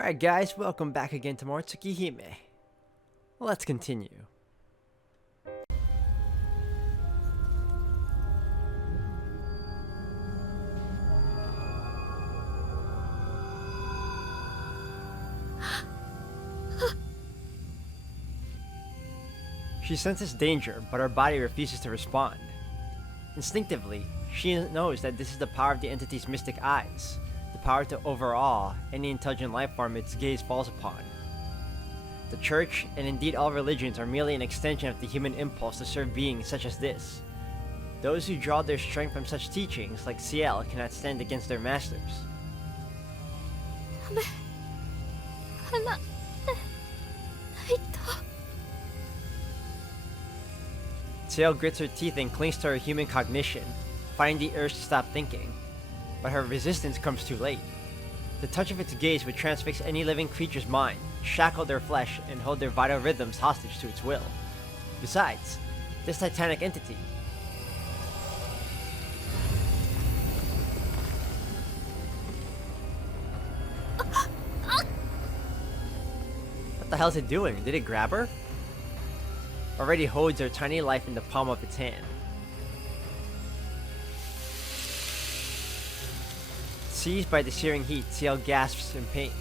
Alright guys, welcome back again to more Tsukihime. Let's continue. She senses danger, but her body refuses to respond. Instinctively, she knows that this is the power of the entity's mystic eyes, the power to overawe any intelligent life form its gaze falls upon. The church, and indeed all religions, are merely an extension of the human impulse to serve beings such as this. Those who draw their strength from such teachings, like Ciel, cannot stand against their masters. Ciel grits her teeth and clings to her human cognition, fighting the urge to stop thinking. But her resistance comes too late. The touch of its gaze would transfix any living creature's mind, shackle their flesh, and hold their vital rhythms hostage to its will. Besides, this titanic entity... What the hell is it doing? Did it grab her? Already holds her tiny life in the palm of its hand. Seized by the searing heat, Ciel gasps in pain.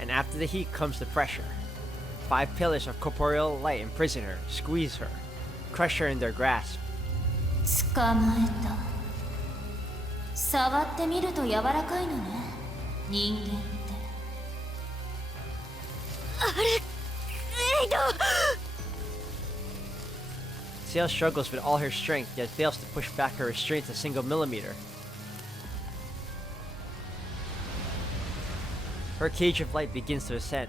And after the heat comes the pressure. 5 pillars of corporeal light imprison her, squeeze her, crush her in their grasp. 捕まえた。触ってみると柔らかいのね、人間って。あれ、エイド。Ciel struggles with all her strength, yet fails to push back her restraints a single millimeter. Her cage of light begins to ascend.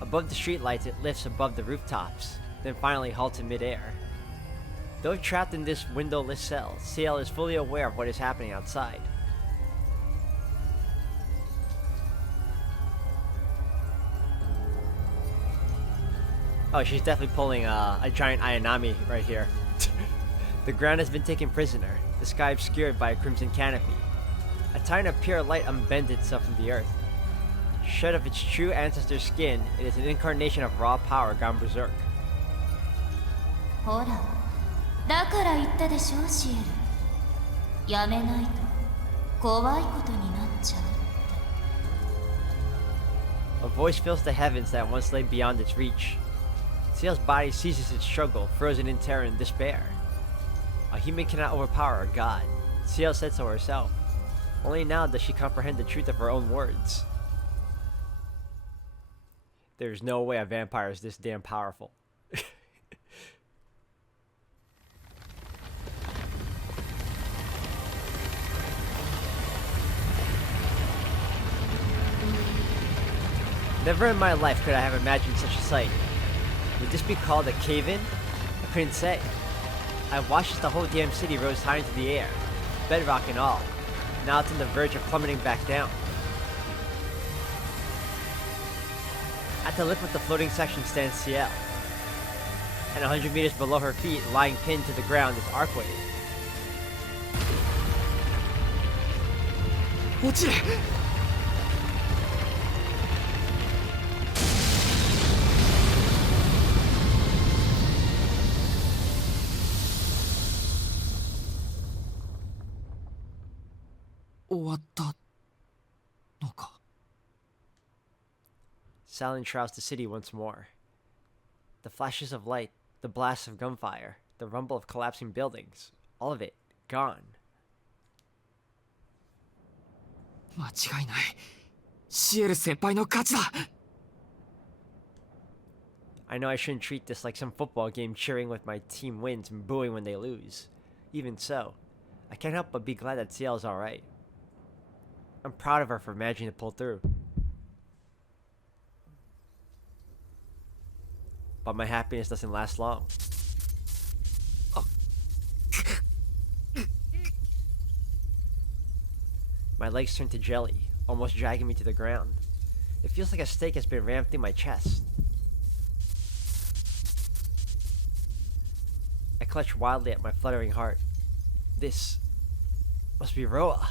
Above the streetlights, it lifts above the rooftops, then finally halts in midair. Though trapped in this windowless cell, Ciel is fully aware of what is happening outside. Oh, she's definitely pulling a giant Ayanami right here. The ground has been taken prisoner, the sky obscured by a crimson canopy. A tiny of pure light unbends itself from the earth. Shed of its true ancestor's skin, it is an incarnation of raw power gone berserk. ほら、だから言ったでしょ、シエル。やめないと怖いことになっちゃうって。 A voice fills the heavens that once lay beyond its reach. Ciel's body ceases its struggle, frozen in terror and despair. A human cannot overpower a god. Ciel said so herself. Only now does she comprehend the truth of her own words. There's no way a vampire is this damn powerful. Never in my life could I have imagined such a sight. Would this be called a cave-in? I couldn't say. I watched as the whole damn city rose high into the air, bedrock and all. Now it's on the verge of plummeting back down. At the lip of the floating section stands Ciel. And 100 meters below her feet, lying pinned to the ground, is Arcwave. Silence shrouds the city once more. The flashes of light, the blasts of gunfire, the rumble of collapsing buildings, all of it gone. 間違いない。シエル先輩の勝ちだ。 I know I shouldn't treat this like some football game, cheering when my team wins and booing when they lose. Even so, I can't help but be glad that Ciel is alright. I'm proud of her for managing to pull through. But my happiness doesn't last long. My legs turn to jelly, almost dragging me to the ground. It feels like a stake has been rammed through my chest. I clutch wildly at my fluttering heart. This must be Roa.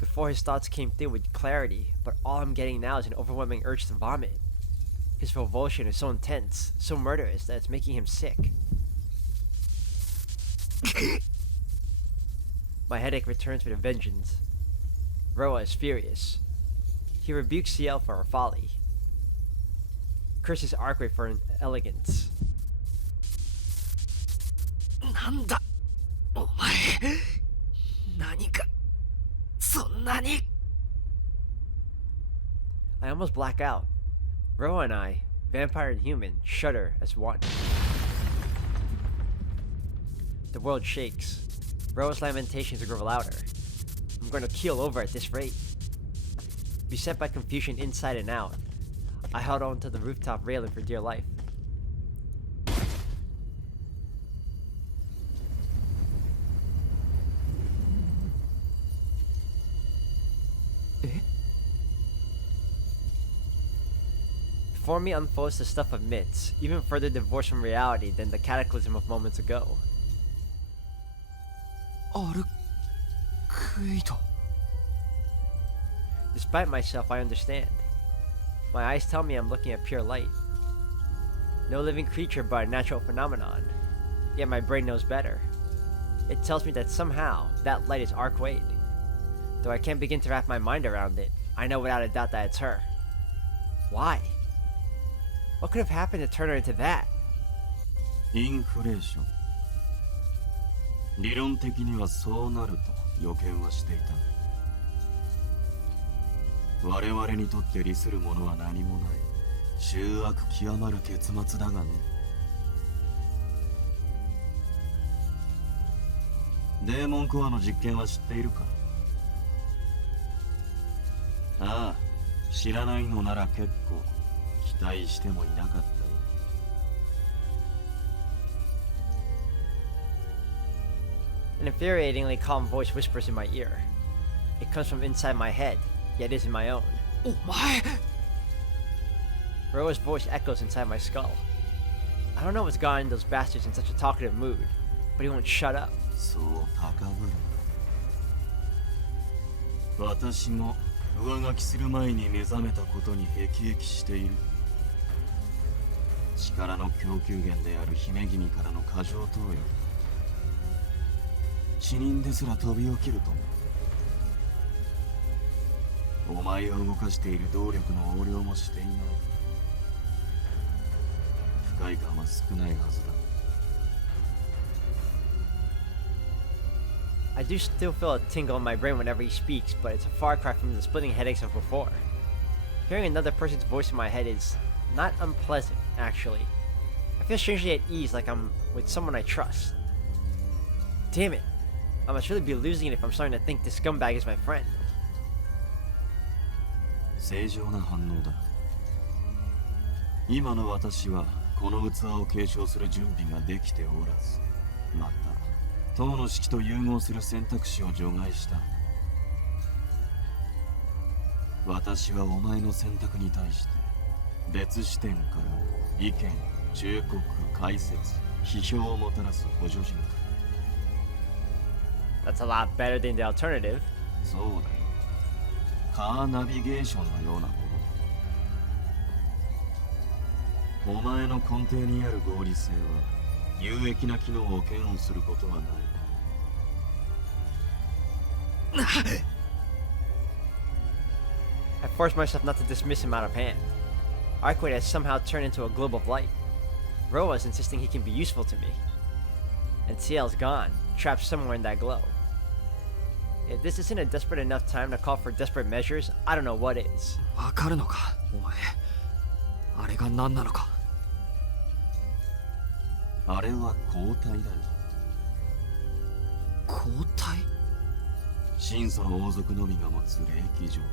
Before his thoughts came through with clarity, but all I'm getting now is an overwhelming urge to vomit. His revulsion is so intense, so murderous that it's making him sick. My headache returns with a vengeance. Roa is furious. He rebukes Ciel for her folly. Curses Arkway for elegance. なんだお前何かそんなに I almost black out. Roa and I, vampire and human, shudder as one. The world shakes. Roa's lamentations grow louder. I'm going to keel over at this rate. Beset by confusion inside and out, I held on to the rooftop railing for dear life. Before me unfolds the stuff of myths, even further divorced from reality than the cataclysm of moments ago. アルクイド Despite myself, I understand. My eyes tell me I'm looking at pure light. No living creature but a natural phenomenon. Yet my brain knows better. It tells me that somehow, that light is Arkwade. Though I can't begin to wrap my mind around it, I know without a doubt that it's her. Why? What could have happened to turn her into that? インフレーション。理論的にはそうなると予見はしていた。我々にとって利するものは何もない。醜悪極まる結末だがね。デーモンコアの実験は知っているか？ああ、知らないのなら結構。期待してもいなかったよ。An infuriatingly calm voice whispers in my ear. It comes from inside my head, yet isn't my own. お前 Roa's voice echoes inside my skull. I don't know what's gotten those bastards in such a talkative mood, but he won't shut up. そう高ぶる。私も上書きする前に目覚めたことに辟易している。力の供給源である姫君からの過剰投与。死人ですら飛び起きると思う。お前を動かしている動力の横領もしていない。不快感は少ないはずだ。I do still feel a tingle in my brain whenever he speaks, but it's a far cry from the splitting headaches of before. Hearing another person's voice in my head is not unpleasant, actually. I feel strangely at ease, like I'm with someone I trust. Damn it. I must really be losing it if I'm starting to think this scumbag is my friend. 正常な反応だ。今の私はこの器を継承する準備ができておらず、また党の指揮と融合する選択肢を除外した。私はお前の選択に対して別視点から意見、忠告、解説、批評をもたらす補助人か。That's a lot better than the alternative. そうだよ。カーナビゲーションのようなものだ。お前の根底にある合理性は有益な機能を嫌悪することはない。I force myself not to dismiss him out of hand. Arkwade has somehow turned into a globe of light. Roa's insisting he can be useful to me. And Ciel's gone, trapped somewhere in that glow. If this isn't a desperate enough time to call for desperate measures, I don't know what is. わかるのかお前あれが何なのか。あれは抗体だよ。抗体神祖の王族のみが持つ霊気状態。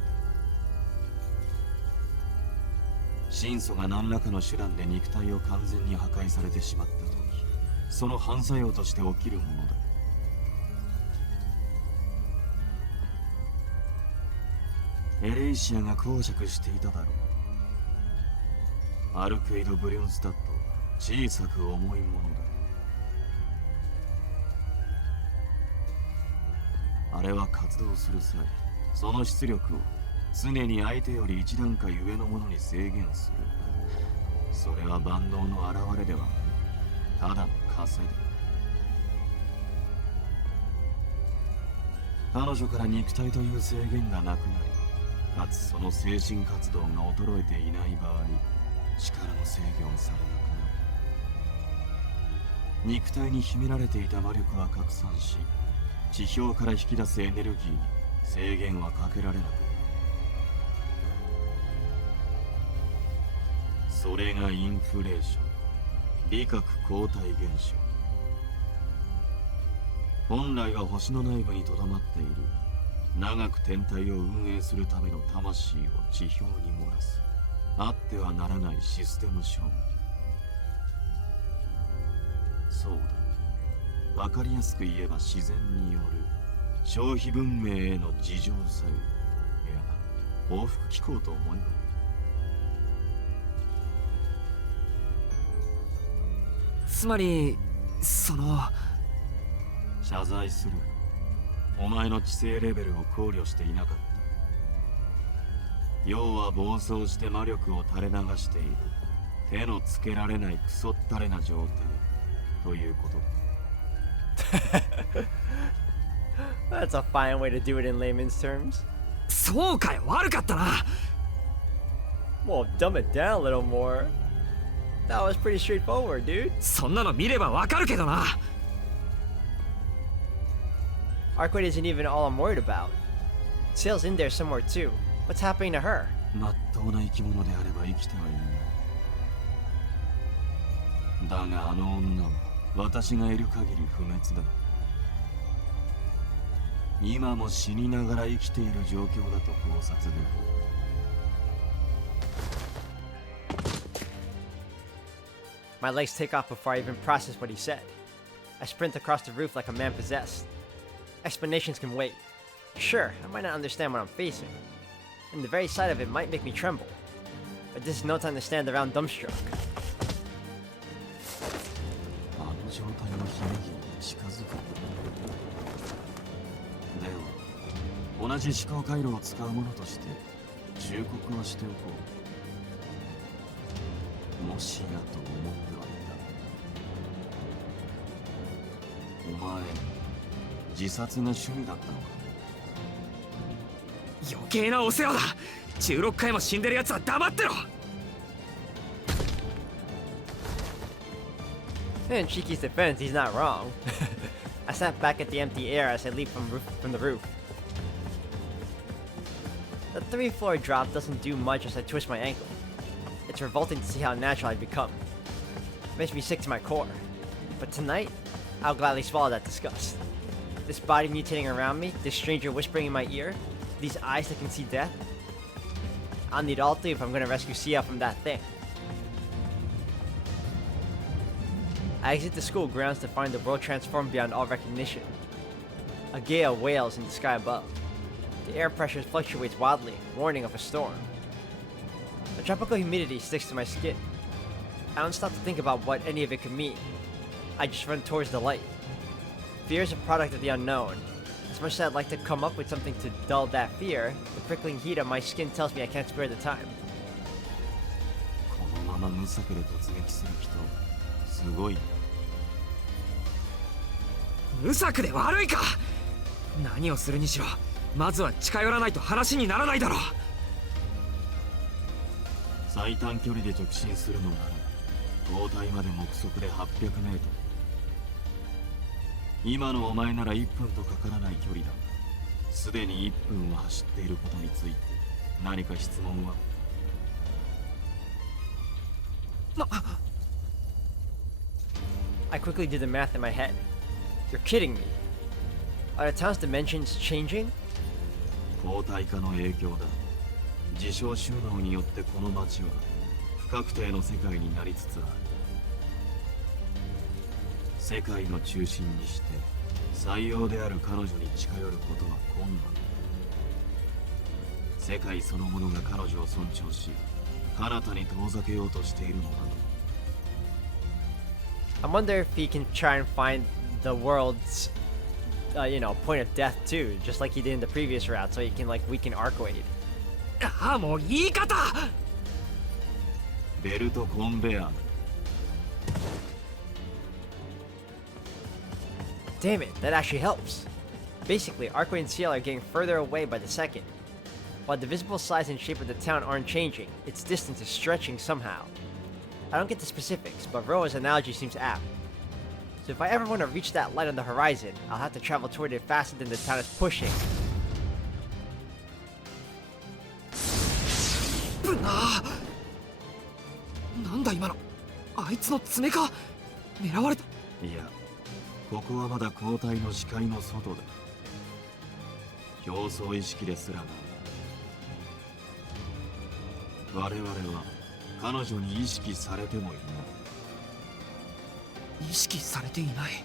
神祖が何らかの手段で肉体を完全に破壊されてしまった時、その反作用として起きるものだ。エレイシアが講釈していただろう。アルクイド・ブリュンスタットは小さく重いものだ。あれは活動する際、その出力を常に相手より一段階上のものに制限する。それは万能の表れではない。ただの稼ぎ。彼女から肉体という制限がなくなり、かつその精神活動が衰えていない場合、力の制御をされなくなる。肉体に秘められていた魔力は拡散し、地表から引き出すエネルギーに制限はかけられなくなる。それがインフレーション、理覚交代現象。本来は星の内部にとどまっている長く天体を運営するための魂を地表に漏らす、あってはならないシステム障害。そうだ、わかりやすく言えば自然による消費文明への自浄作用、いや報復機構と思えばいい。つまり謝罪する。お前の知性レベルを考慮していなかった。要は暴走して魔力を垂れ流している手のつけられないクソったれな状態ということだ。That's a fine way to do it in layman's terms. そうかよ、悪かったな。Well, dumb it down a little more. That was pretty straightforward, dude. そんなの見ればわかるけどな。Arquette isn't even all I'm worried about. Sail's in there somewhere too. What's happening to her? まっとうな生き物であれば生きてはいる。だがあの女は私がいる限り不滅だ。今も死にながら生きている状況だと考察できる。My legs take off before I even process what he said. I sprint across the roof like a man possessed. Explanations can wait. Sure, I might not understand what I'm facing, and the very sight of it might make me tremble. But this is no time to stand around dumbstruck. あの状態の姫君に近づく。では、同じ思考回路を使う者として忠告はしておこう。もしやと思ってはいた。お前、自殺が趣味だったのか。余計なお世話だ。16回も死んでるやつは黙ってろ。In Shiki's defense, he's not wrong. I sat back at the empty air as I leaped from the roof. The 3-floor drop doesn't do much as I twist my ankle. It's revolting to see how natural I've become. It makes me sick to my core. But tonight, I'll gladly swallow that disgust. This body mutating around me, this stranger whispering in my ear, these eyes that can see death. I'll need all three if I'm gonna rescue Sia from that thing. I exit the school grounds to find the world transformed beyond all recognition. A gale wails in the sky above. The air pressure fluctuates wildly, warning of a storm. The tropical humidity sticks to my skin. I don't stop to think about what any of it could mean. I just run towards the light. Fear is a product of the unknown. As much as I'd like to come up with something to dull that fear, the prickling heat on my skin tells me I can't spare the time. このまま無策で突撃する人、すごい。無策で悪いか。何をするにしろ、まずは近寄らないと話にならないだろう。最短距離で直進するのなら、塔体まで目測で800メートル。今のお前なら1分とかからない距離だ。すでに1分は走っていることについて何か質問は？I quickly did the math in my head. You're kidding me. Are the town's dimensions changing? 抗体化の影響だ。自称収納によってこの街は不確定の世界になりつつある。世界の中心にして採用である彼女に近寄ることは困難。世界そのものが彼女を尊重し、彼方に遠ざけようとしているのだと。I wonder if he can try and find the world's point of death too, just like he did in the previous route, so he can like weaken Arcwade. ああ、もう言い方。ベルトコンベア。 Damn it, that actually helps. Basically, Arcwade and CL are getting further away by the second. While the visible size and shape of the town aren't changing, its distance is stretching somehow. I don't get the specifics, but Roa's analogy seems apt. So if I ever want to reach that light on the horizon, I'll have to travel toward it faster than the town is pushing. ぶな。なんだ今の。あいつの爪か。狙われた。いや、ここはまだ交代の視界の外だ。表層意識ですらない。我々は彼女に意識されてもいない。意識されていない。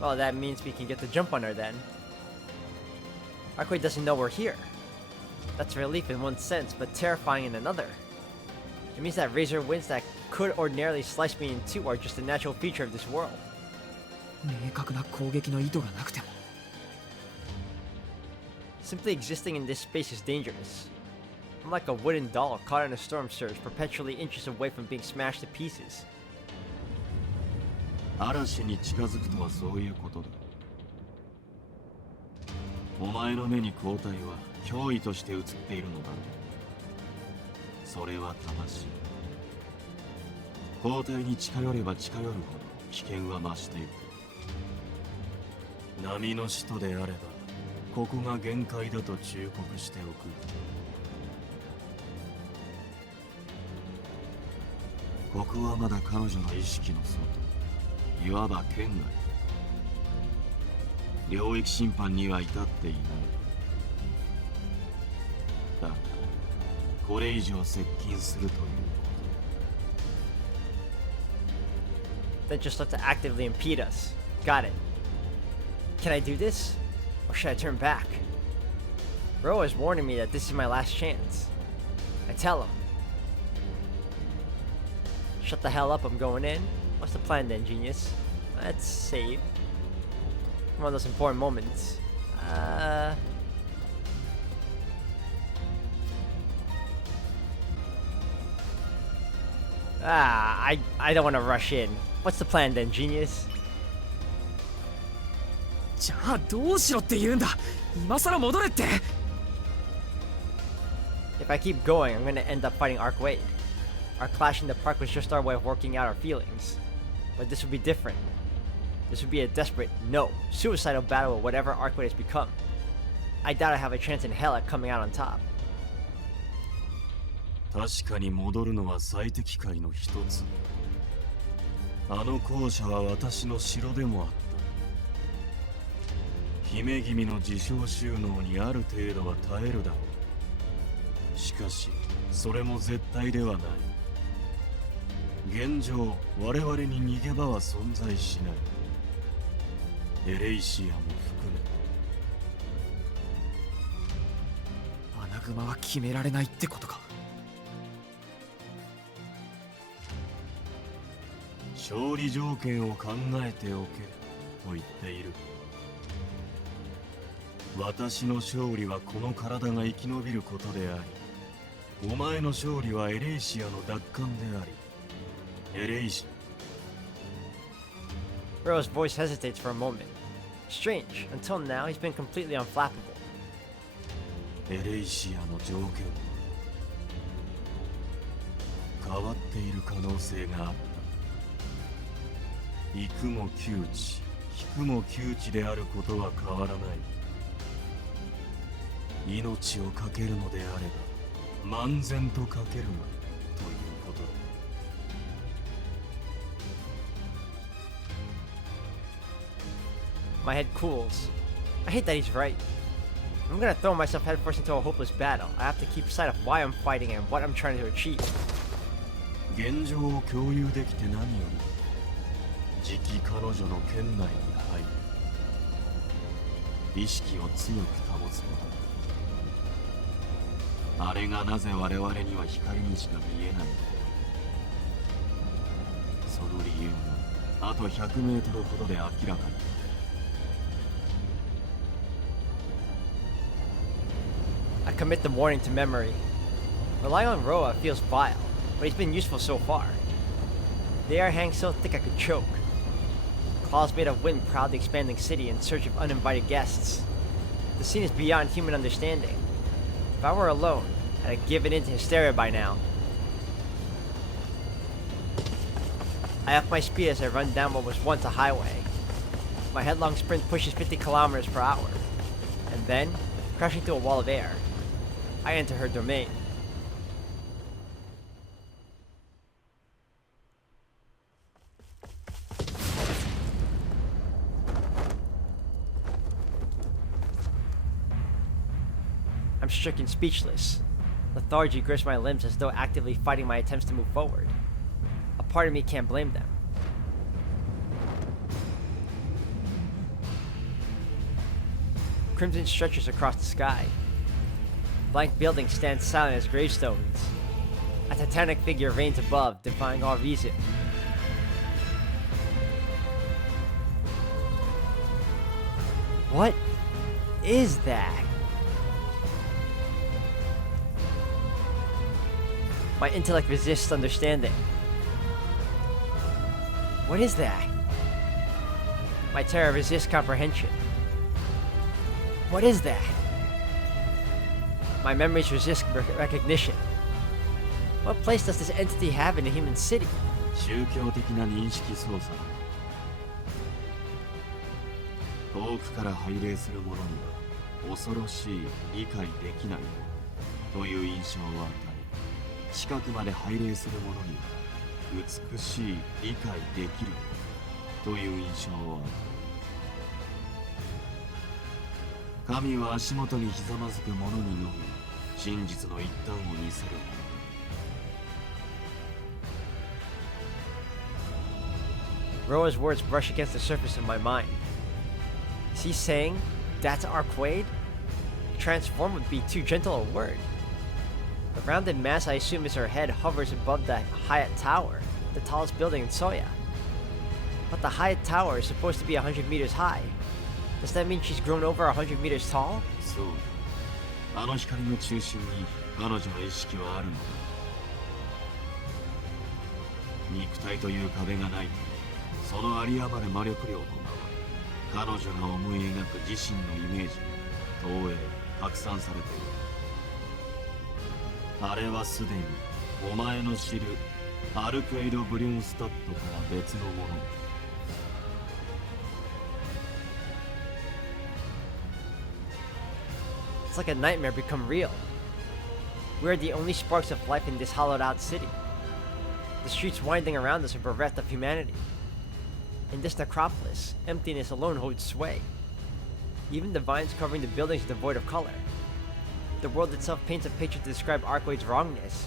Well, that means we can get the jump on her then. Arcwade doesn't know we're here. That's relief in one sense, but terrifying in another. It means that razor winds that could ordinarily slice me in two are just a natural feature of this world. 明確な攻撃の意図がなくても。Simply existing in this space is dangerous. I'm like a wooden doll caught in a storm surge, perpetually inches away from being smashed to pieces. 嵐に近づくとはそういうことだ。お前の目に交代は脅威として映っているのだろう。それは正しい。交代に近寄れば近寄るほど危険は増していく。波の使徒であればここが限界だと忠告しておく。ここはまだ彼女の意識の外、いわば圏外。領域侵犯には至っていない。だがこれ以上接近するという。 Then just have to actively impede us. Got it. Can I do this? Or should I turn back? Ro is warning me that this is my last chance. I tell him. Shut the hell up, I'm going in. What's the plan then, genius? Let's save. One of those important moments. I don't want to rush in. What's the plan then, genius? じゃあどうしろって言うんだ。今さら戻れって。If I keep going, I'm gonna end up fighting Arcwade. Our clash in the park was just our way of working out our feelings. But this would be different. This would be a desperate, no, suicidal battle with whatever Arcwade has become. I doubt I have a chance in hell at coming out on top. 確かに戻るのは最適解の一つ。あの校舎は私の城でもあった。姫君の自称収納にある程度は耐えるだろう。しかしそれも絶対ではない。現状我々に逃げ場は存在しない。エレイシアも含め。アナグマは決められないってことか。勝利条件を考えておけと言っている。私の勝利はこの体が生き延びることであり、お前の勝利はエレイシアの奪還であり、エレイシア。 Ro's voice hesitates for a moment. Strange, until now he's been completely unflappable. エレイシアの条件は変わっている可能性があった。行くも窮地、引くも窮地であることは変わらない。命を懸けるのであれば漫然と懸けるなということだ。My head cools. I hate that he's right. I'm gonna throw myself headfirst into a hopeless battle. I have to keep sight of why I'm fighting and what I'm trying to achieve. 現状を共有できて何より、次期彼女の圏内に入り、意識を強く保つこと。あれがなぜ我々には光にしか見えないのか。その理由があと100メートルほどで明らかに。commit the warning to memory. Relying on Roa feels vile, but he's been useful so far. The air hangs so thick I could choke. Claws made of wind proud the expanding city in search of uninvited guests. The scene is beyond human understanding. If I were alone, I'd have given in to hysteria by now. I up my speed as I run down what was once a highway. My headlong sprint pushes 50 kilometers per hour. And then, crashing through a wall of air, I enter her domain. I'm stricken speechless. Lethargy grips my limbs as though actively fighting my attempts to move forward. A part of me can't blame them. Crimson stretches across the sky. Blank buildings stand silent as gravestones. A titanic figure reigns above, defying all reason. What is that? My intellect resists understanding. What is that? My terror resists comprehension. What is that? My memories resist recognition. What place does this entity have in a human city? 宗教的な認識操作。遠くから拝礼する者には恐ろしい、理解できないという印象を与え、近くまで拝礼する者には美しい、理解できるという印象を与え、神は足元にひざまずく者にのみ真実の一端を見せるもの。Roa's words brush against the surface of my mind. Is he saying that's Arquaid? Transform would be too gentle a word. The rounded mass I assume is her head hovers above the Hyatt Tower, the tallest building in Soya. But the Hyatt Tower is supposed to be 100 meters high. Does that mean she's grown over 100 meters tall? そう。あの光の中心に彼女の意識はあるのだ。肉体という壁がないため、その有り余る魔力量のまま、彼女が思い描く自身のイメージが投影、拡散されている。あれはすでにお前の知るアルクエイド・ブリュンスタッドから別のものだ。It's like a nightmare become real. We're the only sparks of life in this hollowed out city. The streets winding around us are bereft of humanity. In this necropolis, emptiness alone holds sway. Even the vines covering the buildings are devoid of color. The world itself paints a picture to describe Arquaid's wrongness.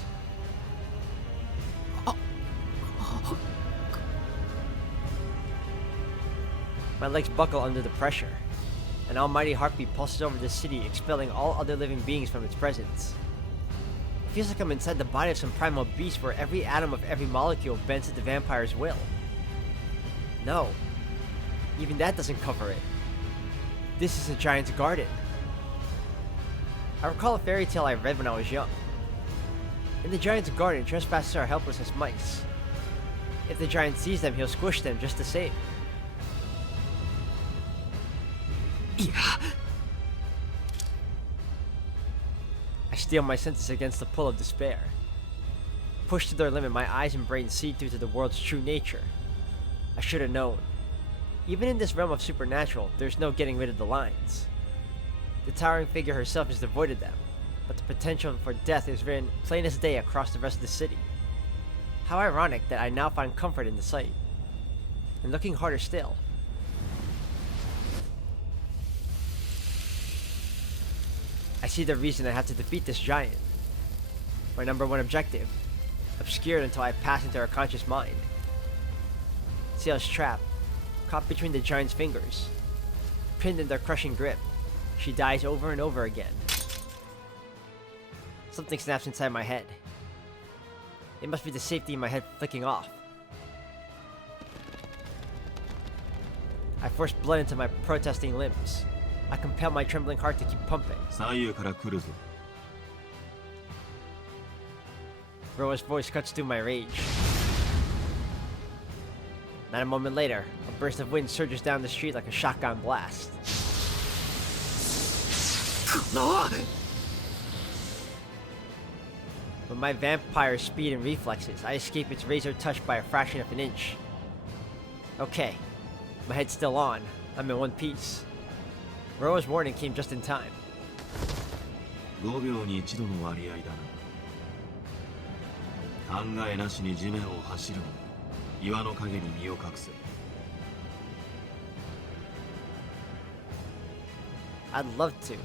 My legs buckle under the pressure. An almighty heartbeat pulses over the city, expelling all other living beings from its presence. It feels like I'm inside the body of some primal beast where every atom of every molecule bends to the vampire's will. No. Even that doesn't cover it. This is a giant's garden. I recall a fairy tale I read when I was young. In the giant's garden, trespassers are helpless as mice. If the giant sees them, he'll squish them just the same. いや、 I steel my senses against the pull of despair. Pushed to their limit, my eyes and brain see through to the world's true nature. I should have known. Even in this realm of supernatural, there's no getting rid of the lines. The towering figure herself is devoid of them, but the potential for death is written plain as day across the rest of the city. How ironic that I now find comfort in the sight. And looking harder still, I see the reason I have to defeat this giant. My number one objective, obscured until I pass into her conscious mind. Ciel's trap, caught between the giant's fingers. Pinned in their crushing grip, she dies over and over again. Something snaps inside my head. It must be the safety in my head flicking off. I force blood into my protesting limbs. I compel my trembling heart to keep pumping. 左右から来るぞ。Roa's voice cuts through my rage. Not a moment later, a burst of wind surges down the street like a shotgun blast. With my vampire speed and reflexes, I escape its razor touch by a fraction of an inch. Okay, my head's still on. I'm in one piece. Roa's warning came just in time. 5秒に1度の割合だな。考えなしに地面を走るも岩の陰に身を隠せ。 I'd love to,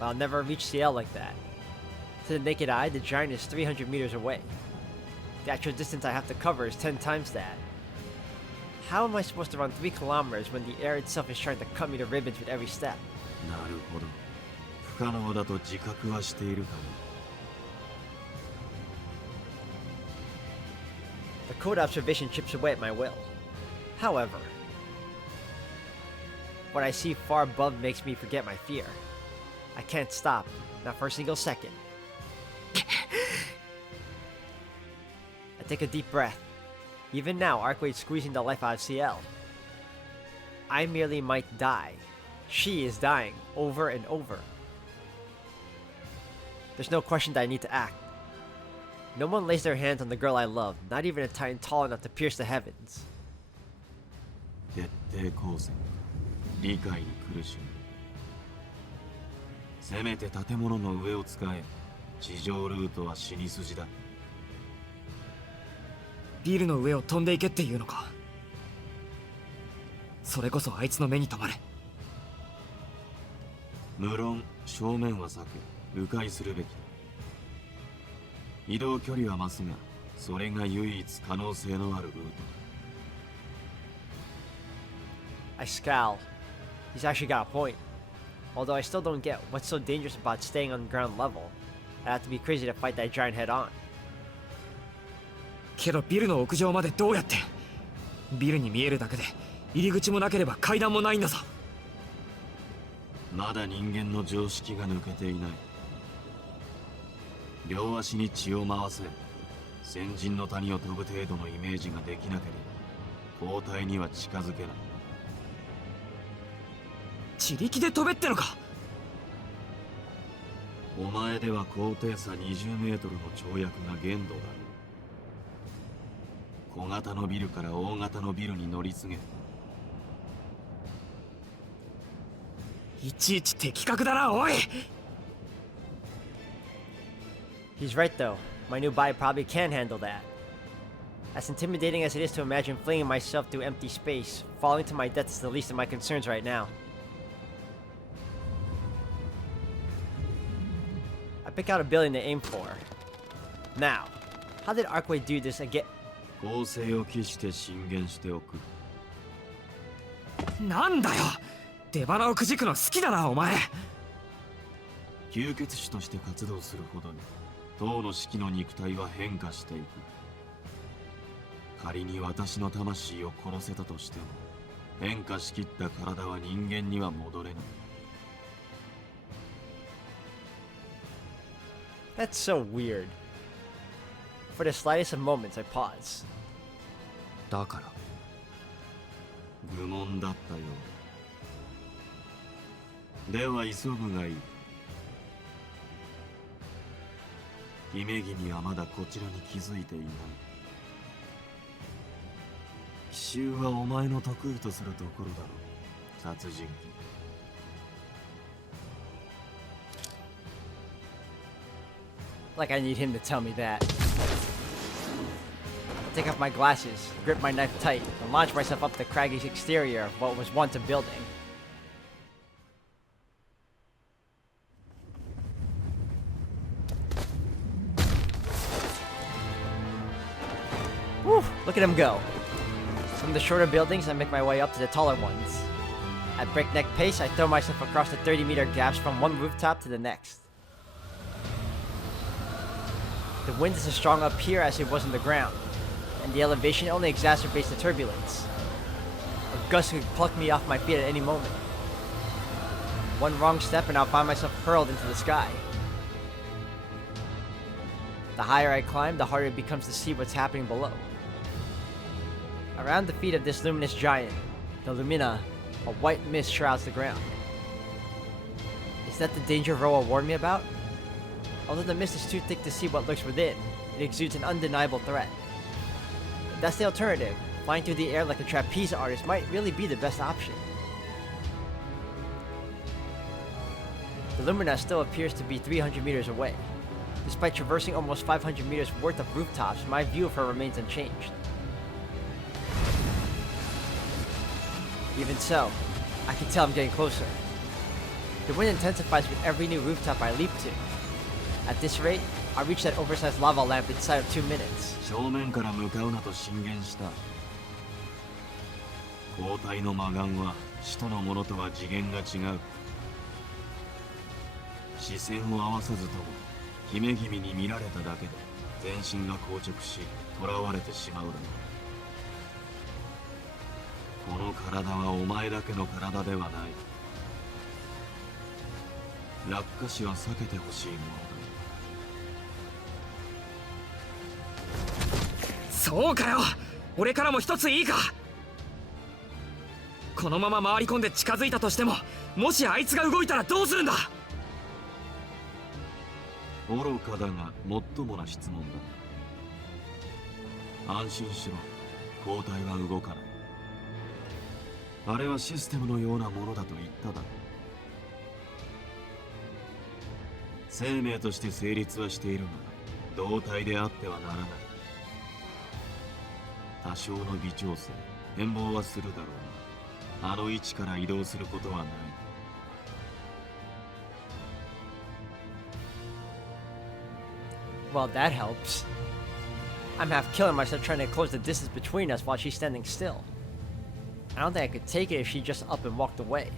but I'll never reach the L like that. To the naked eye, the giant is 300 meters away. The actual distance I have to cover is 10 times that. How am I supposed to run 3 kilometers when the air itself is trying to cut me to ribbons with every step? なるほど。不可能だと自覚はしているかも。 The code observation chips away at my will. However, what I see far above makes me forget my fear. I can't stop, not for a single second. I take a deep breath. Even now, Arcwade's squeezing the life out of CL. I merely might die. She is dying, over and over. There's no question that I need to act. No one lays their hands on the girl I love, not even a titan tall enough to pierce the heavens. 徹底抗戦。理解に苦しむ。せめて建物の上を使え。地上ルートは死に筋だ。ビルの上を飛んでいけっていうのか。それこそあいつの目に留まれ。無論正面は避け迂回するべきだ。移動距離は増すがそれが唯一可能性のあるルートだ。 I scowl. He's actually got a point. Although I still don't get what's so dangerous about staying on ground level. I'd have to be crazy to fight that giant head on. けどビルの屋上までどうやって。ビルに見えるだけで入り口もなければ階段もないんだぞ。まだ人間の常識が抜けていない。両足に血を回せ。先人の谷を飛ぶ程度のイメージができなければ交代には近づけない。自力で飛べってのか。お前では高低差20メートルの跳躍が限度だ。小型のビルから大型のビルに乗り継げ。いちいち的確だな、おい。 He's right though. My new body probably can handle that. As intimidating as it is to imagine flinging myself through empty space, falling to my death is the least of my concerns right now. I pick out a building to aim for. Now, how did Arcway do this again? 攻勢を期して進言しておく。なんだよ。出花をくじくの好きだな、お前。吸血種として活動するほどに塔の式の肉体は変化していく。仮に私の魂を殺せたとしても変化しきった体は人間には戻れない。 That's so weird. For the slightest of moments, I pause. だから愚問だったようだ。では急ぐがいい。姫君はまだこちらに気づいていない。奇襲はお前の得意とするところだろう、殺人鬼。Like I need him to tell me that. I take off my glasses, grip my knife tight, and launch myself up the craggy exterior of what was once a building. Whew, look at him go. From the shorter buildings, I make my way up to the taller ones. At breakneck pace, I throw myself across the 30-meter gaps from one rooftop to the next. The wind is as strong up here as it was on the ground, and the elevation only exacerbates the turbulence. A gust could pluck me off my feet at any moment. One wrong step and I'll find myself hurled into the sky. The higher I climb, the harder it becomes to see what's happening below. Around the feet of this luminous giant, the Lumina, a white mist shrouds the ground. Is that the danger Roa warned me about? Although the mist is too thick to see what lurks within, it exudes an undeniable threat. If that's the alternative, flying through the air like a trapeze artist might really be the best option. The Lumina still appears to be 300 meters away. Despite traversing almost 500 meters worth of rooftops, my view of her remains unchanged. Even so, I can tell I'm getting closer. The wind intensifies with every new rooftop I leap to. At this rate, I'll reach that oversized lava lamp inside of 2 minutes. 正面から向かうなと進言した。交代の魔眼は使徒のものとは次元が違う。視線を合わさずとも姫君に見られただけで全身が硬直し囚われてしまうだろう。この体はお前だけの体ではない。落下死は避けてほしいものだ。そうかよ。俺からも一ついいか。このまま回り込んで近づいたとしても、もしあいつが動いたらどうするんだ。愚かだがもっともな質問だ。安心しろ、交代は動かない。あれはシステムのようなものだと言っただろう。生命として成立はしているが動体であってはならない。多少の微調整、変貌はするだろうが、あの位置から移動することはない。Well, that helps. I'm half killing myself trying to close the distance between us while she's standing still. I don't think I could take it if she just up and walked away.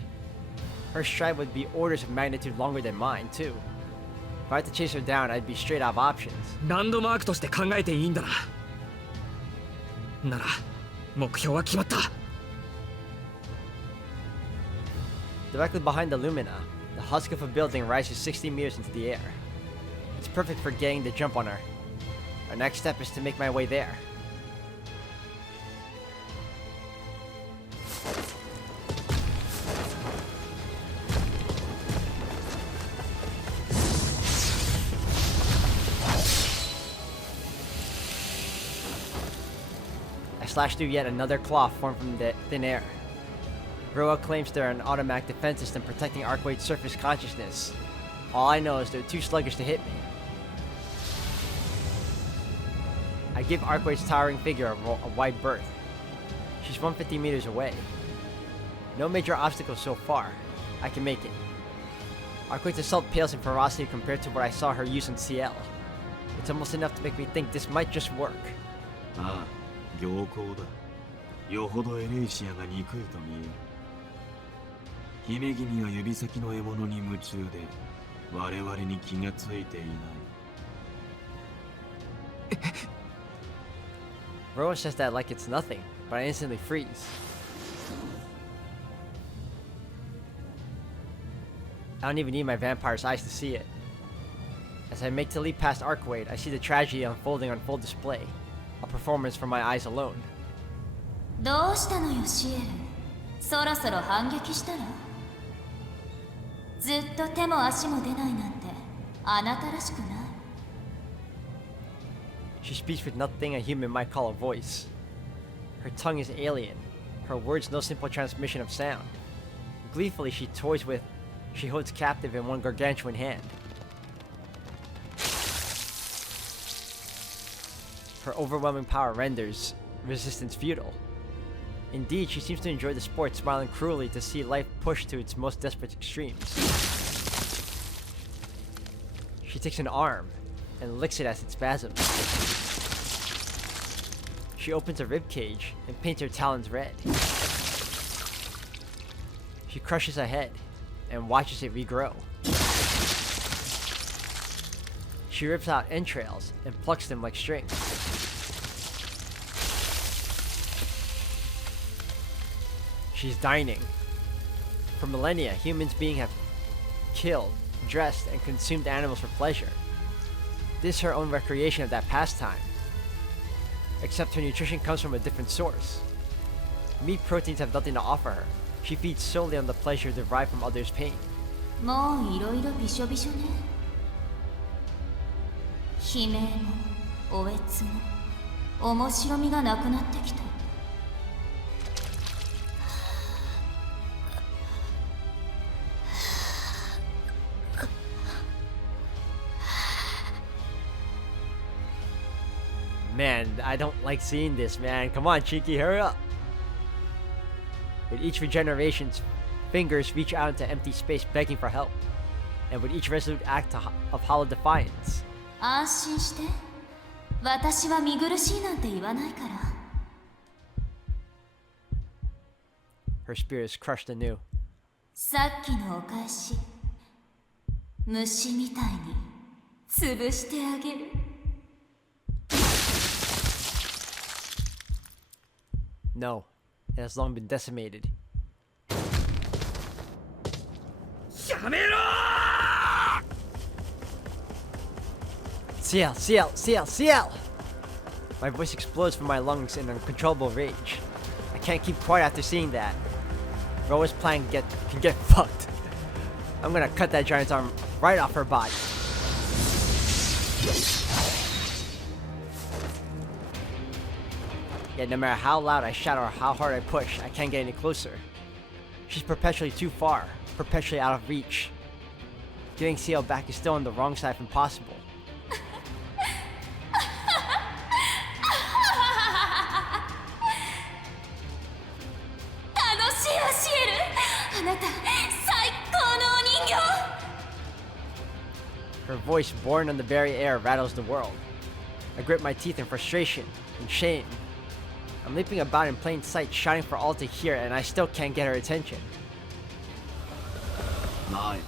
Her stride would be orders of magnitude longer than mine, too. If I had to chase her down, I'd be straight out of options. ランドマークとして考えていいんだな。なら、目標は決まった。Directly behind the Lumina, the husk of a building rises 60 meters into the air. It's perfect for getting the jump on her. Our next step is to make my way there. I slash through yet another claw formed from the thin air. Roa claims they're an automatic defense system protecting Arcwade's surface consciousness. All I know is they're too sluggish to hit me. I give Arcwade's towering figure a wide berth. She's 150 meters away. No major obstacles so far. I can make it. Arcwade's assault pales in ferocity compared to what I saw her use in CL. It's almost enough to make me think this might just work. ああ、良好だ。よほどエレイシアが憎いと見える。姫君は指先の獲物に夢中で我々に気がついていない。Roa says that like it's nothing, but I instantly freeze. I don't even need my vampire's eyes to see it. As I make the leap past Arcwade, I see the tragedy unfolding on full display. A performance from my eyes alone. どうしたのよシエル。そろそろ反撃したら。ずっと手も足も出ないなんてあなたらしくない。She speaks with nothing a human might call a voice. Her tongue is alien, her words no simple transmission of sound. Gleefully she holds captive in one gargantuan hand. Her overwhelming power renders resistance futile. Indeed, she seems to enjoy the sport, smiling cruelly to see life pushed to its most desperate extremes. She takes an arm and licks it as it spasms. She opens her ribcage and paints her talons red. She crushes a head and watches it regrow. She rips out entrails and plucks them like strings. She's dining. For millennia, humans have killed, dressed, and consumed animals for pleasure. This is her own recreation of that pastime. Except her nutrition comes from a different source. Meat proteins have nothing to offer her. She feeds solely on the pleasure derived from others' pain. もういろいろびしょびしょね。悲鳴もおえつも面白みがなくなってきた。Man, I don't like seeing this, man. Come on, Cheeky, hurry up. With each regeneration, fingers reach out into empty space begging for help. And with each resolute act of hollow defiance. 安心して。私は見苦しいなんて言わないから。Her spirit is crushed anew. さっきのお返し。虫みたいに潰してあげる。No, it has long been decimated. やめろCL, CL, CL, CL! My voice explodes from my lungs in uncontrollable rage. I can't keep quiet after seeing that. Roa's plan can get fucked. I'm gonna cut that giant's arm right off her body. Yet no matter how loud I shout or how hard I push, I can't get any closer. She's perpetually too far, perpetually out of reach. Getting CL back is still on the wrong side of impossible. 楽しいわシエル。あなた最高のお人形。 Her voice, born on the very air, rattles the world. I grip my teeth in frustration and shame. I'm leaping about in plain sight, shouting for all to hear, and I still can't get her attention. ない。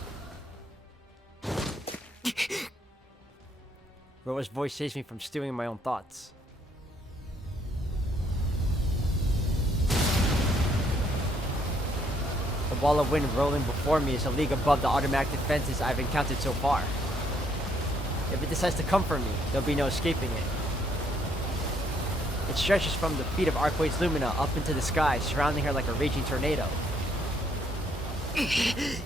Roa's voice saves me from stewing in my own thoughts. The wall of wind rolling before me is a league above the automatic defenses I've encountered so far. If it decides to come for me, there'll be no escaping it. It stretches from the feet of Arcwade's Lumina up into the sky, surrounding her like a raging tornado. I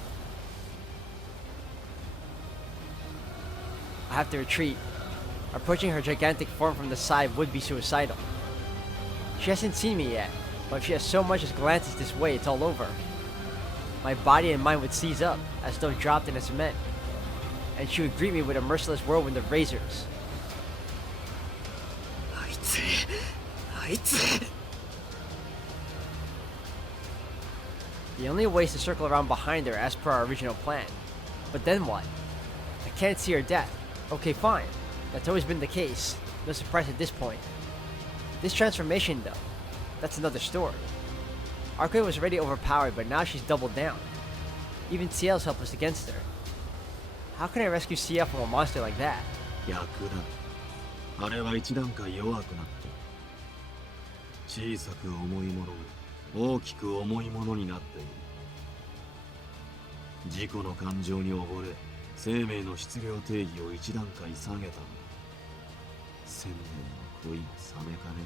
have to retreat. Approaching her gigantic form from the side would be suicidal. She hasn't seen me yet, but if she has so much as glances this way, it's all over. My body and mind would seize up, as though dropped in a cement, and she would greet me with a merciless whirlwind of razors. あいつ The only way is to circle around behind her as per our original plan. But then what? I can't see her death. Okay, fine. That's always been the case. No surprise at this point. This transformation, though, that's another story. Arcade was already overpowered, but now she's doubled down. Even CL's helpless against her. How can I rescue CL from a monster like that? 逆だ。あれは一段階弱くなった。小さく重いものを大きく重いものになっている。自己の感情に溺れ、生命の質量定義を一段階下げたのだ。千年の恋が冷めかね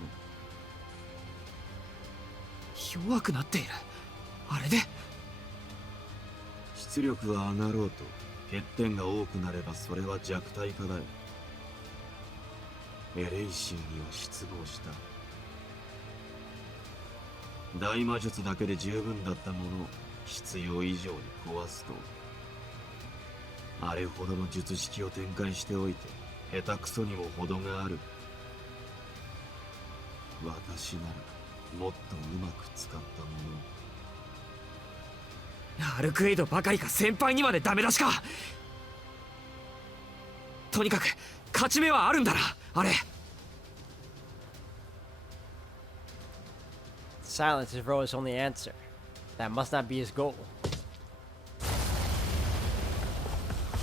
弱くなっている。あれで出力は上がろうと欠点が多くなればそれは弱体化だよ。エレイシンには失望した。大魔術だけで十分だったものを必要以上に壊すと、あれほどの術式を展開しておいて下手くそにも程がある。私ならもっとうまく使ったもの。アルクエイドばかりか先輩にまでダメ出しか。とにかく勝ち目はあるんだな、あれ。Silence is Roa's only answer. That must not be his goal.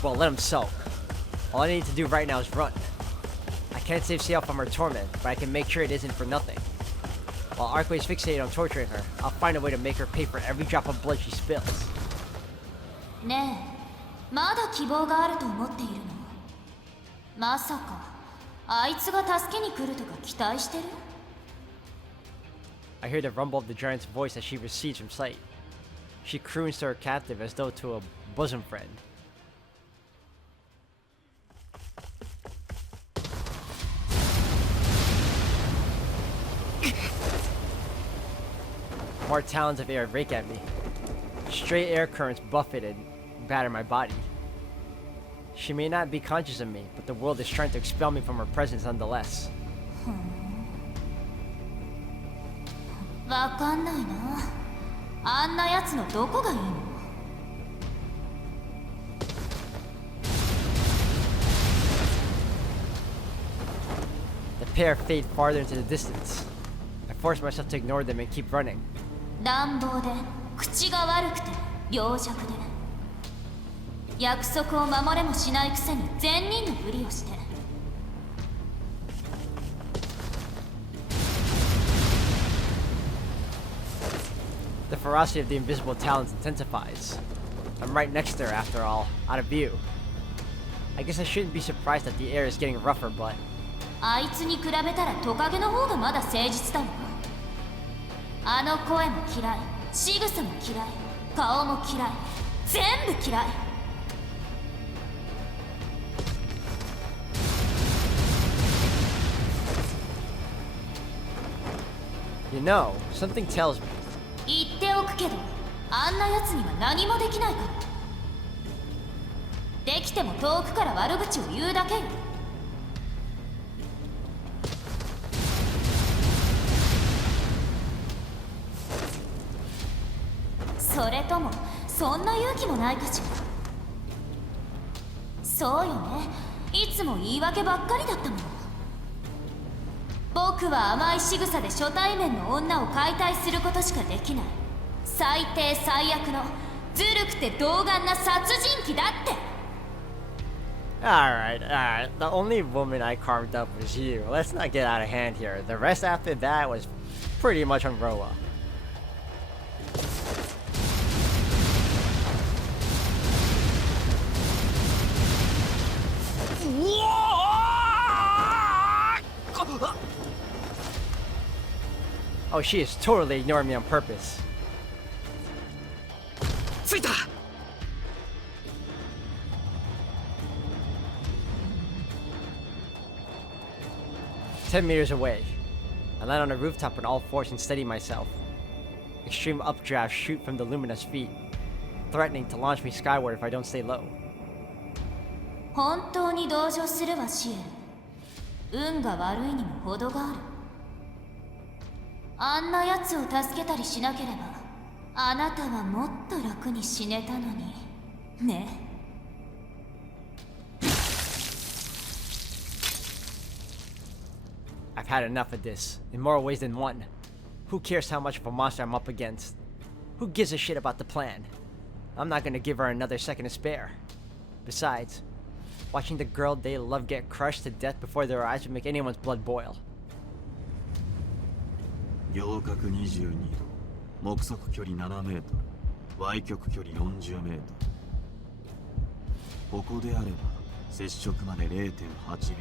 Well, let him soak. All I need to do right now is run. I can't save CL from her torment, but I can make sure it isn't for nothing. While Arcwade's fixated on torturing her, I'll find a way to make her pay for every drop of blood she spills. ねえ、まだ希望があると思っているの？まさかあいつが助けに来るとか期待してる？ I hear the rumble of the giant's voice as she recedes from sight. She croons to her captive as though to a bosom friend. More talons of air rake at me. Stray air currents buffet and batter my body. She may not be conscious of me, but the world is trying to expel me from her presence nonetheless. わかんないな。あんなやつのどこがいいの？ The pair fade farther into the distance. I force myself to ignore them and keep running. 乱暴で口が悪くて病弱で約束を守れもしないくせに善人のふりをして。 The ferocity of the invisible talons intensifies. I'm right next to her after all, out of view. I guess I shouldn't be surprised that the air is getting rougher, but あいつに比べたらトカゲの方がまだ誠実だわ。あの声も嫌い、仕草も嫌い、顔も嫌い、全部嫌い。 you know, something tells me 言っておくけど、あんな奴には何もできないから。できても遠くから悪口を言うだけよ。 それともそんな勇気もないかしら。そうよね、いつも言い訳ばっかりだったもの。僕は甘い仕草で初対面の女を解体することしかできない。最低最悪のずるくて童顔な殺人鬼だって。 Alright. The only woman I carved up was you. Let's not get out of hand here. The rest after that was pretty much on Roa. Oh, she is totally ignoring me on purpose. ついた。 10 meters away. I land on a rooftop on all fours and steady myself. Extreme updrafts shoot from the luminous feet, threatening to launch me skyward if I don't stay low. 本当に同情するわシエル。運が悪いにも程がある。あんな奴を助けたりしなければ、あなたはもっと楽に死ねたのに。ね。 I've had enough of this, in more ways than one. Who cares how much of a monster I'm up against? Who gives a shit about the plan? I'm not gonna give her another second to spare. Besides, watching the girl they love get crushed to death before their eyes would make anyone's blood boil. 行角22度、目測距離7メートル、歪曲距離40メートル。ここであれば接触まで 0.8 秒。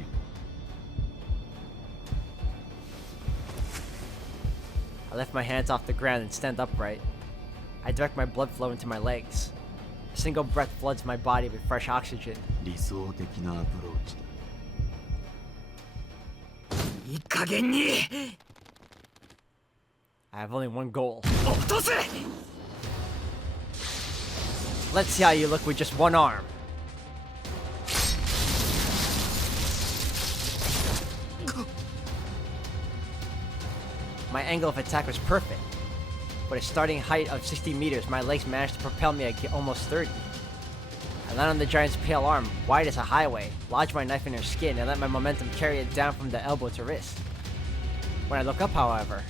I lift my hands off the ground and stand upright. I direct my blood flow into my legs. A single breath floods my body with fresh oxygen. 理想的なアプローチだ。いい加減に I have only one goal. 落とせ。 Let's see how you look with just one arm. My angle of attack was perfect. With a starting height of 60 meters, my legs managed to propel me at almost 30. I land on the giant's pale arm, wide as a highway, lodge my knife in her skin, and let my momentum carry it down from the elbow to wrist. When I look up, however,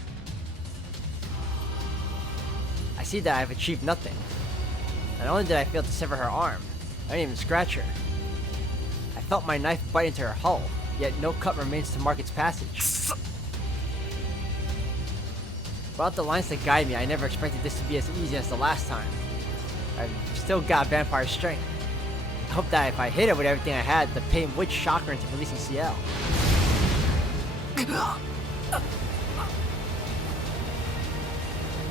I see that I have achieved nothing. Not only did I fail to sever her arm, I didn't even scratch her. I felt my knife bite into her hull, yet no cut remains to mark its passage. Without the lines to guide me, I never expected this to be as easy as the last time. I've still got vampire strength. Hope that if I hit her with everything I had, the pain would shock her into releasing CL.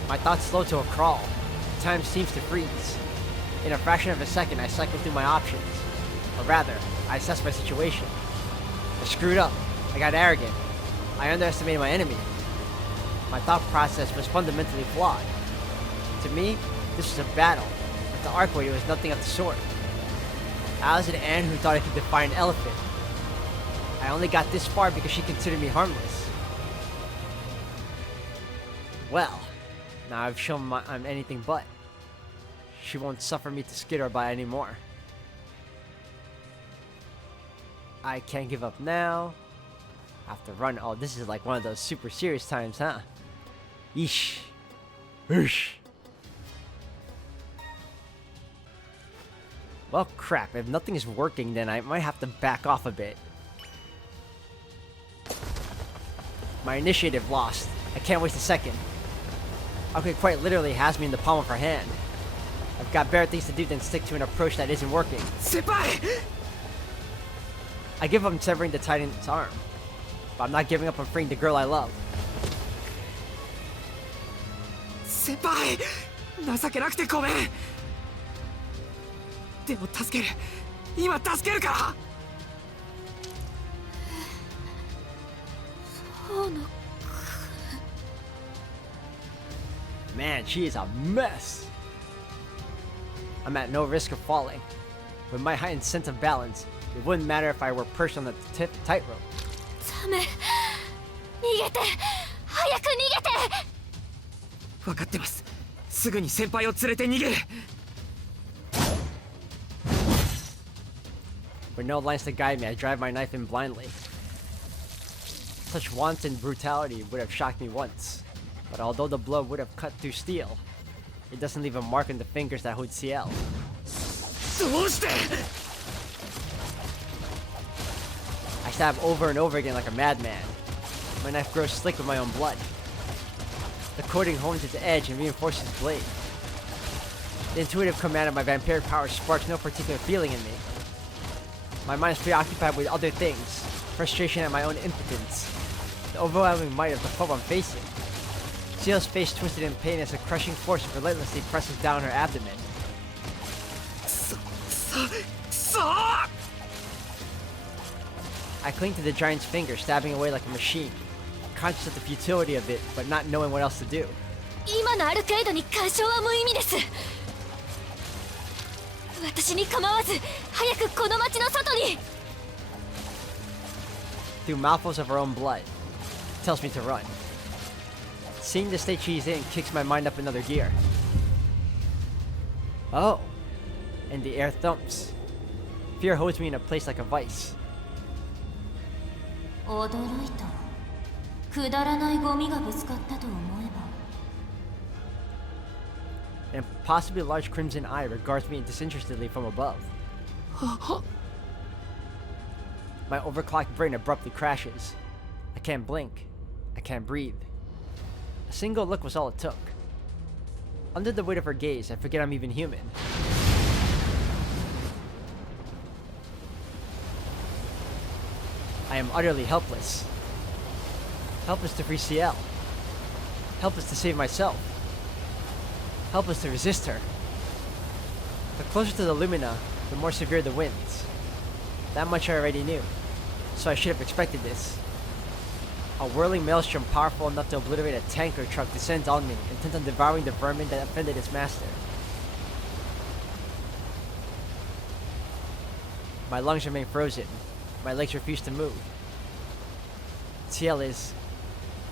My thoughts slow to a crawl. Time seems to freeze. In a fraction of a second, I cycle through my options. Or rather, I assess my situation. I screwed up. I got arrogant. I underestimated my enemy. My thought process was fundamentally flawed. To me, this was a battle, but to Arcway it was nothing of the sort. I was an ant who thought I could defy an elephant. I only got this far because she considered me harmless. Well, now I've shown I'm anything but. She won't suffer me to skid her by anymore. I can't give up now. I have to run. Oh, this is like one of those super serious times, huh? Yeesh. Whoosh. Well, crap. If nothing is working, then I might have to back off a bit. My initiative lost. I can't waste a second. Arcway quite literally has me in the palm of her hand. I've got better things to do than stick to an approach that isn't working. Senpai! I give up on severing the Titan's arm, but I'm not giving up on freeing the girl I love. 先輩情けなくてごめんでも助ける今助けるからそうな Man, she is a mess. I'm at no risk of falling. With my heightened sense of balance, it wouldn't matter if I were perched on the tightrope. ダメ逃げて早く逃げて分かってますすぐに先輩を連れて逃げる With no lines to guide me, I drive my knife in blindly. Such wanton brutality would have shocked me once, but although the blow would have cut through steel, it doesn't leave a mark on the fingers that hold CL. どうして I stab over and over again like a madman. My knife grows slick with my own blood. The coating hones its edge and reinforces its blade. The intuitive command of my vampiric power sparks no particular feeling in me. My mind is preoccupied with other things, frustration at my own impotence, the overwhelming might of the foe I'm facing. CL's face twisted in pain as a crushing force relentlessly presses down her abdomen. くそ I cling to the giant's finger, stabbing away like a machine, conscious of the futility of it, but not knowing what else to do. 今のアルケードに干渉は無意味です私に構わず早くこの町の外に Through mouthfuls of her own blood, tells me to run. Seeing the state she's in kicks my mind up another gear. Oh, and the air thumps. Fear holds me in a place like a vice. 驚いたくだらないゴミがぶつかったと思えば An impossibly large crimson eye regards me disinterestedly from above. My overclocked brain abruptly crashes. I can't blink. I can't breathe. A single look was all it took. Under the weight of her gaze, I forget I'm even human. I am utterly helpless. Helpless to free CL. Helpless to save myself. Helpless to resist her. The closer to the Lumina, the more severe the winds. That much I already knew, so I should have expected this. A whirling maelstrom powerful enough to obliterate a tanker truck descends on me, intent on devouring the vermin that offended its master. My lungs remain frozen. My legs refuse to move. CL is...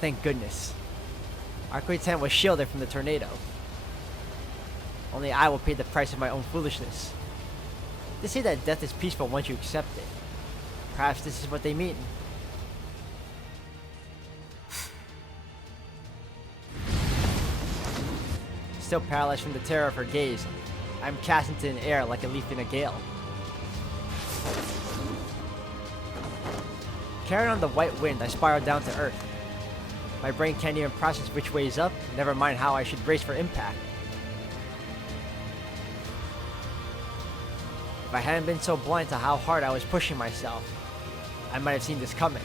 thank goodness. Arcway's tent was shielded from the tornado. Only I will pay the price of my own foolishness. They say that death is peaceful once you accept it. Perhaps this is what they mean. Still paralyzed from the terror of her gaze, I am cast into the air like a leaf in a gale. Carried on the white wind, I spiral down to earth. My brain can't even process which way is up, never mind how I should brace for impact. If I hadn't been so blind to how hard I was pushing myself, I might have seen this coming.